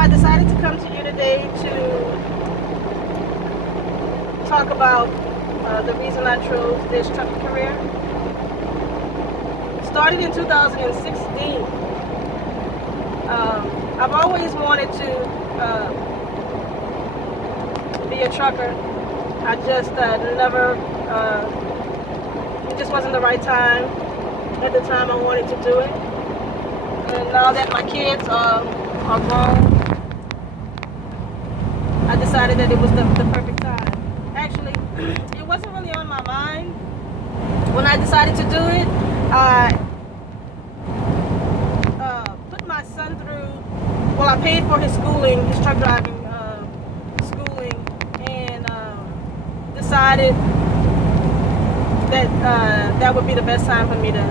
I decided to come to you today to talk about the reason I chose this trucking career. Started in 2016. I've always wanted to be a trucker. I just never, it just wasn't the right time. At the time I wanted to do it. And now that my kids are grown, I decided that it was the perfect time. Actually, it wasn't really on my mind when I decided to do it. I put my son through, well, I paid for his schooling, his truck driving schooling, and decided that that would be the best time for me to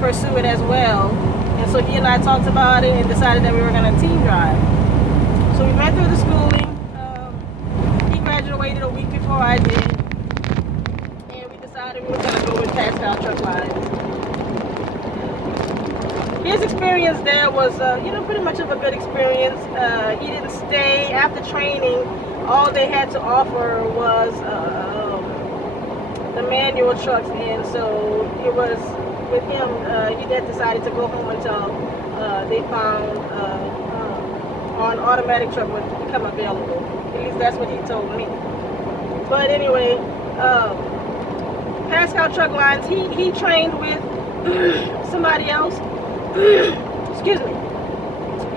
pursue it as well. And so he and I talked about it and decided that we were going to team drive. So we went through the schooling. He graduated a week before I did, and we decided we were going to go with Pascal Truck Lines. His experience there was, pretty much of a good experience. He didn't stay after training. All they had to offer was the manual trucks, and so it was with him. He then decided to go home until they found an automatic truck would become available. At least that's what he told me. But anyway, Pascal Truck Lines, he trained with somebody else. Excuse me.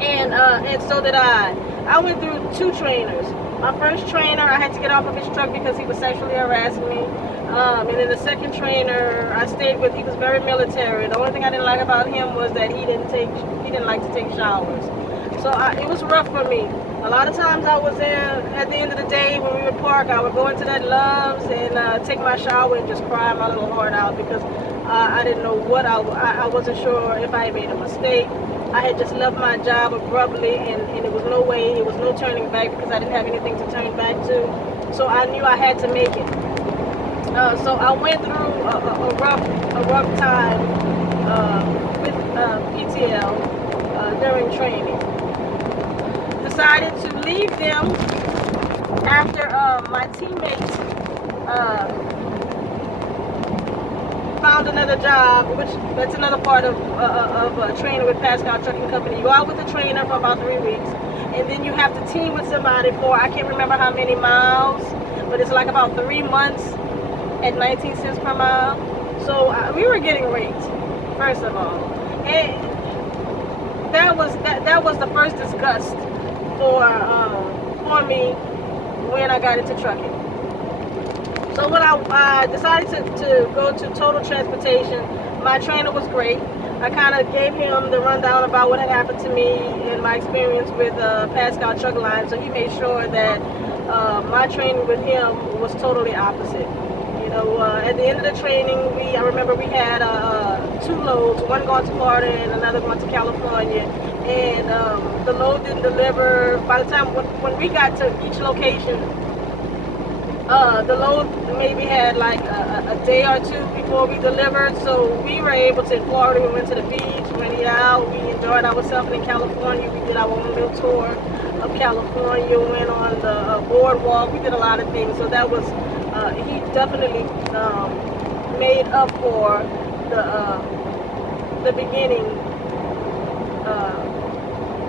And so did I. I went through 2 trainers. My first trainer, I had to get off of his truck because he was sexually harassing me. And then the second trainer I stayed with, he was very military. The only thing I didn't like about him was that he didn't like to take showers. So it was rough for me. A lot of times I was there at the end of the day when we would park, I would go into that Love's and take my shower and just cry my little heart out because I didn't know what I wasn't sure if I had made a mistake. I had just left my job abruptly, and it was no way, it was no turning back because I didn't have anything to turn back to. So I knew I had to make it. So I went through a rough time with PTL during training. Decided to leave them after my teammates found another job, which that's another part of training with Pascal Trucking Company. You are with the trainer for about 3 weeks, and then you have to team with somebody for, I can't remember how many miles, but it's like about 3 months at 19 cents per mile. So we were getting rates, first of all, and that was the first disgust for me when I got into trucking. So when I decided to go to Total Transportation, my trainer was great. I kind of gave him the rundown about what had happened to me and my experience with Pascal Truck Lines. So he made sure that my training with him was totally opposite. At the end of the training, I remember we had 2 loads, one going to Florida and another going to California. And the load didn't deliver. By the time when we got to each location, the load maybe had like a day or 2 before we delivered. So we were able to, in Florida, we went to the beach, went out, we enjoyed ourselves. In California, we did our own little tour of California, went on the boardwalk, we did a lot of things. So that was, he definitely made up for the beginning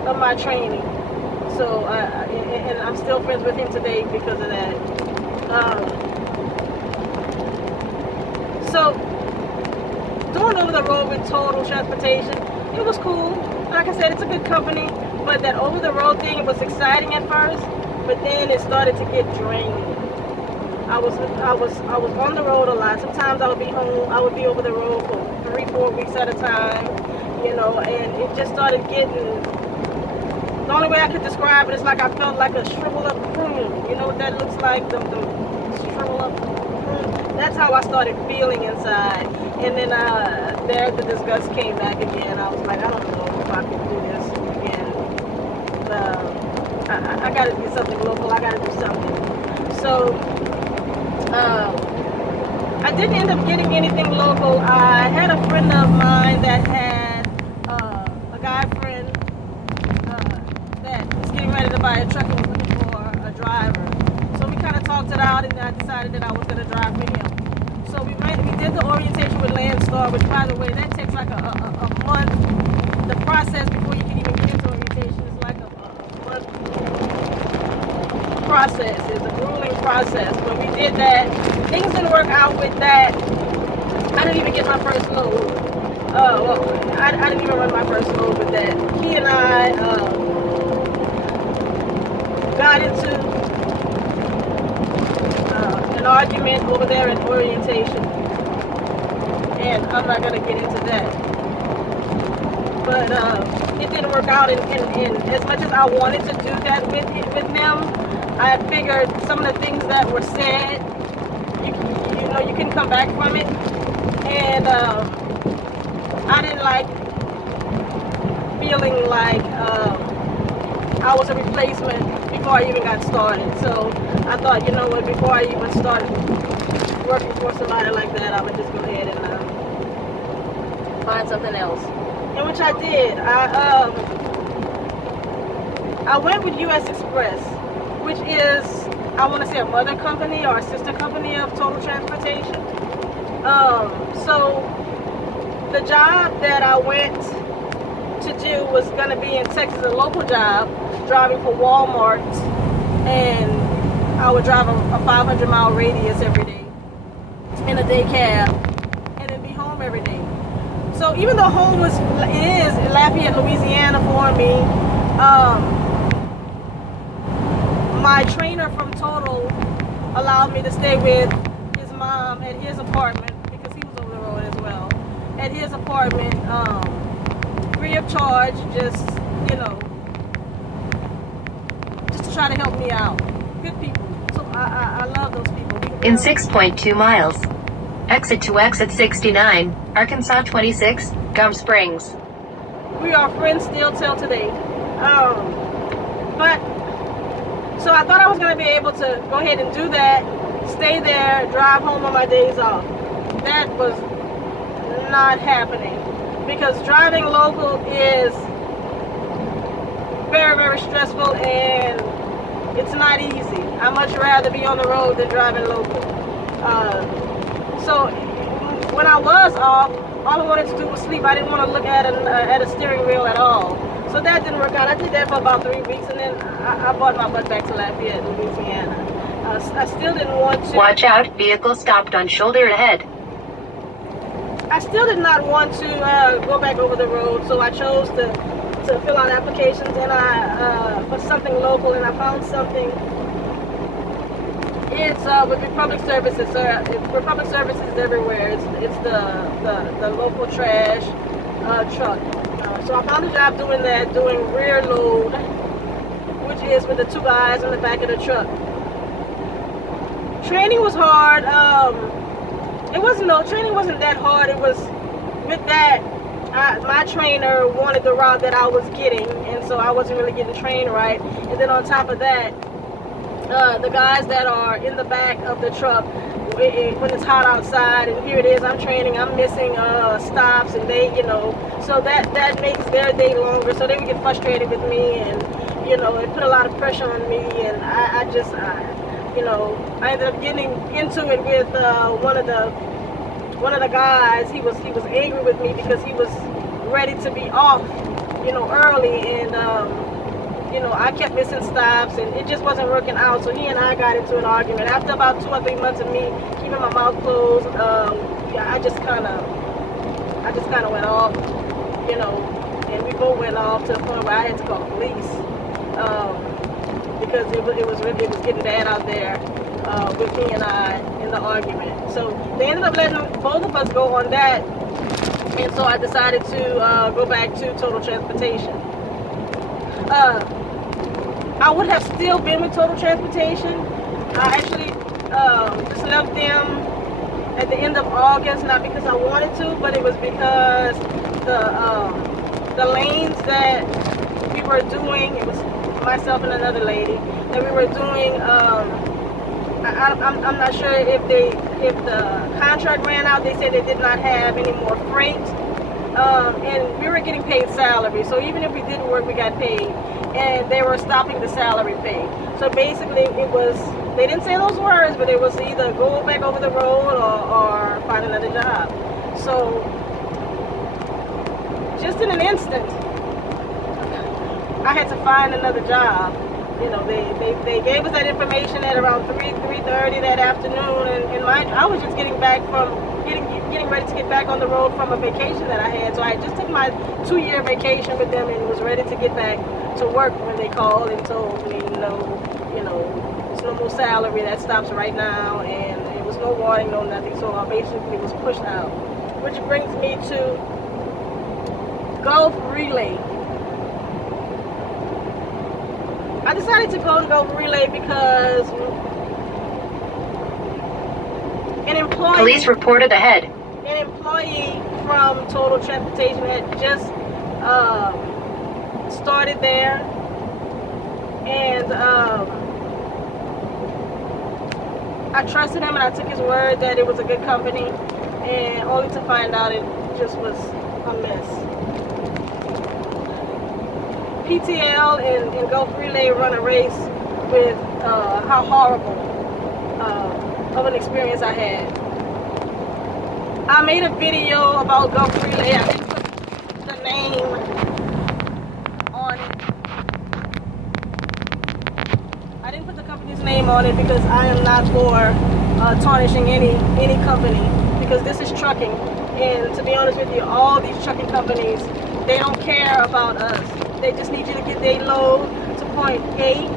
of my training. So, and I'm still friends with him today because of that. So, going over the road with Total Transportation, it was cool. Like I said, it's a good company, but that over the road thing, it was exciting at first, but then it started to get draining. I was on the road a lot. Sometimes I would be home, I would be over the road for 3-4 weeks at a time, and it just started getting, the only way I could describe it is like I felt like a shriveled up prune. You know what that looks like? The shriveled up prune. That's how I started feeling inside. And then there the disgust came back again. I was like, I don't know if I can do this again. I got to do something local. I got to do something. So I didn't end up getting anything local. I had a friend of mine that had a guy friend to buy a truck and was looking for a driver. So we kind of talked it out, and I decided that I was going to drive for him. So we did the orientation with Landstar, which, by the way, that takes like a month. The process before you can even get into orientation is like a month process. It's a grueling process. When we did that, things didn't work out with that. I didn't even get my first load. I didn't even run my first load with that. He and I got into an argument over there in orientation, and I'm not going to get into that. But it didn't work out, and as much as I wanted to do that with them, I figured some of the things that were said, you can come back from it, and I didn't like feeling like I was a replacement before I even got started. So I thought, you know what, before I even started working for somebody like that, I would just go ahead and find something else. And which I did. I went with US Express, which is, I want to say, a mother company or a sister company of Total Transportation. So the job that I went to do was going to be in Texas, a local job, driving for Walmart, and I would drive a 500-mile radius every day in a day cab, and then be home every day. So even though home is Lafayette, Louisiana for me, my trainer from Total allowed me to stay with his mom at his apartment, because he was over the road as well, at his apartment, free of charge, just to try to help me out. Good people. So I love those people. In 6.2 miles, exit to exit 69, Arkansas 26, Gum Springs. We are friends still till today. But so I thought I was going to be able to go ahead and do that, stay there, drive home on my days off. That was not happening, because driving local is very, very stressful, and it's not easy. I much rather be on the road than driving local. So when I was off, all I wanted to do was sleep. I didn't want to look at a steering wheel at all. So that didn't work out. I did that for about 3 weeks, and then I brought my butt back to Lafayette, Louisiana. I still didn't want to. Watch out, vehicle stopped on shoulder ahead. I still did not want to go back over the road, so I chose to fill out applications, and for something local, and I found something. It's with Republic Services. Republic Services is everywhere. It's the local trash truck. So I found a job doing that, doing rear load, which is with the 2 guys in the back of the truck. Training was hard. Training wasn't that hard. It was with that. My trainer wanted the route that I was getting, and so I wasn't really getting trained right. And then on top of that, the guys that are in the back of the truck, when it's hot outside, and here it is, I'm training, I'm missing stops, and they, so that makes their day longer. So they would get frustrated with me, and it put a lot of pressure on me, and I ended up getting into it with one of the guys. He was angry with me because he was ready to be off, early, and I kept missing stops, and it just wasn't working out. So he and I got into an argument. After about 2 or 3 months of me keeping my mouth closed, I just kind of went off, and we both went off to the point where I had to call police, because it was getting bad out there with he and I in the argument. So they ended up letting both of us go on that, and so I decided to go back to Total Transportation. I would have still been with Total Transportation. I actually just left them at the end of August, not because I wanted to, but it was because the lanes that we were doing, it was myself and another lady, that we were doing, I'm not sure if the contract ran out. They said they did not have any more freight, and we were getting paid salary. So even if we didn't work, we got paid. And they were stopping the salary pay. So basically, it was, they didn't say those words, but it was either go back over the road or find another job. So just in an instant, I had to find another job. You know, they gave us that information at around 3:30 that afternoon, and I was just getting back from getting ready to get back on the road from a vacation that I had. So I just took my 2-year vacation with them and was ready to get back to work when they called and told me, no, you know, there's no more salary, that stops right now, and there was no warning, no nothing. So I basically was pushed out, which brings me to Gulf Relay. I decided to go to Gulf Relay because an employee... Police reported ahead. An employee from Total Transportation had just started there, and I trusted him and I took his word that it was a good company, and only to find out it just was a mess. PTL and Gulf Relay run a race with how horrible of an experience I had. I made a video about Gulf Relay. I didn't put the name on it. I didn't put the company's name on it because I am not for tarnishing any company, because this is trucking, and to be honest with you, all these trucking companies, they don't care about us. They just need you to get their load to point A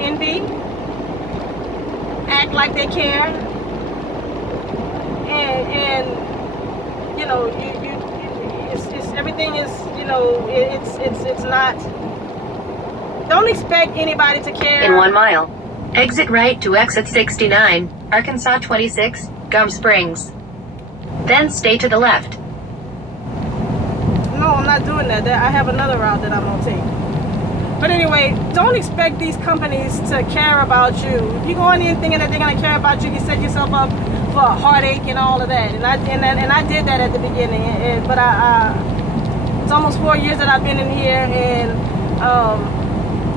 and B, act like they care, and you know, it's everything is, you know, it's not. Don't expect anybody to care. In 1 mile, exit right to exit 69, Arkansas 26, Gum Springs. Then stay to the left. No, I'm not doing that. I have another route that I'm gonna take. But anyway, don't expect these companies to care about you. If you go on in thinking that they're gonna care about you, you set yourself up for a heartache and all of that. And I did that at the beginning. But it's almost 4 years that I've been in here and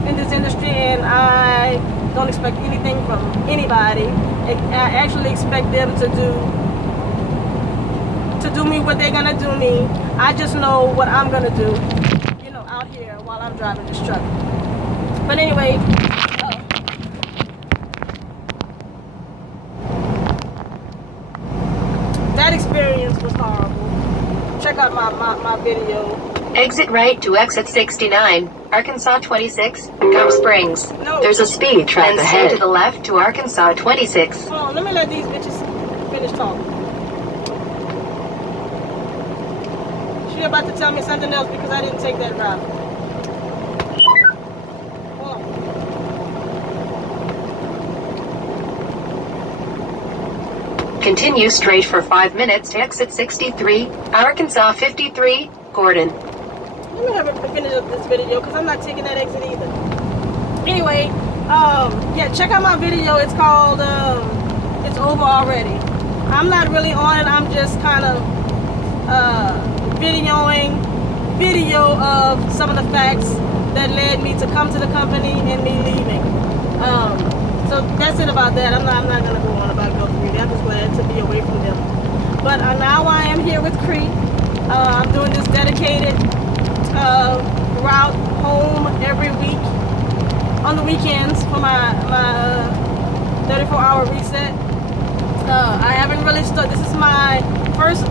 in this industry, and I don't expect anything from anybody. I actually expect them to do me what they're gonna do me. I just know what I'm gonna do, you know, out here while I'm driving this truck. But anyway, that experience was horrible. Check out my video. Exit right to exit 69, Arkansas 26, Gum Springs. No. There's a speed trap ahead. Stay to the left to Arkansas 26. Hold on, let me let these bitches finish talking. She's about to tell me something else because I didn't take that route. Hold on. Continue straight for 5 minutes to exit 63, Arkansas 53, Gordon. Let me have to finish up this video because I'm not taking that exit either. Anyway, yeah, check out my video. It's called It's Over Already. I'm not really on it. I'm just kind of videoing video of some of the facts that led me to come to the company and me leaving. So that's it about that. I'm not gonna go on about Gulf Relay. I'm just glad to be away from them. But now I am here with Cree. I'm doing this dedicated route home every week on the weekends for my 34-hour reset. I haven't really started. This is my first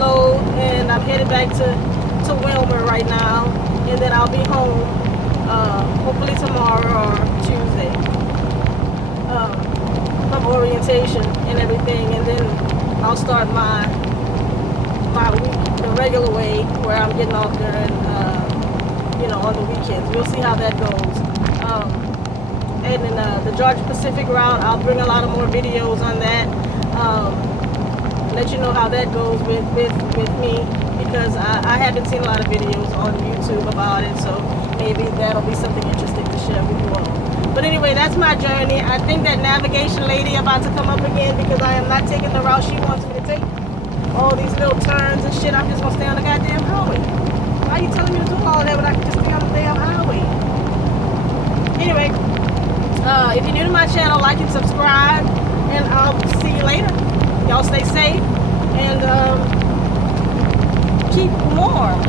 load, and I'm headed back to Wilmer right now, and then I'll be home hopefully tomorrow or Tuesday from orientation and everything, and then I'll start my week the regular way where I'm getting off during you know, on the weekends. We'll see how that goes. And then the Georgia Pacific route, I'll bring a lot of more videos on that. Let you know how that goes with me, because I haven't seen a lot of videos on YouTube about it, so maybe that'll be something interesting to share with you all. But anyway, that's my journey. I think that navigation lady about to come up again because I am not taking the route she wants me to take. all these little turns and shit. I'm just gonna stay on the goddamn highway. Why are you telling me to do all that when I can just stay on the damn highway? Anyway, if you're new to my channel, like and subscribe, and I'll see you later. Y'all stay safe and keep warm.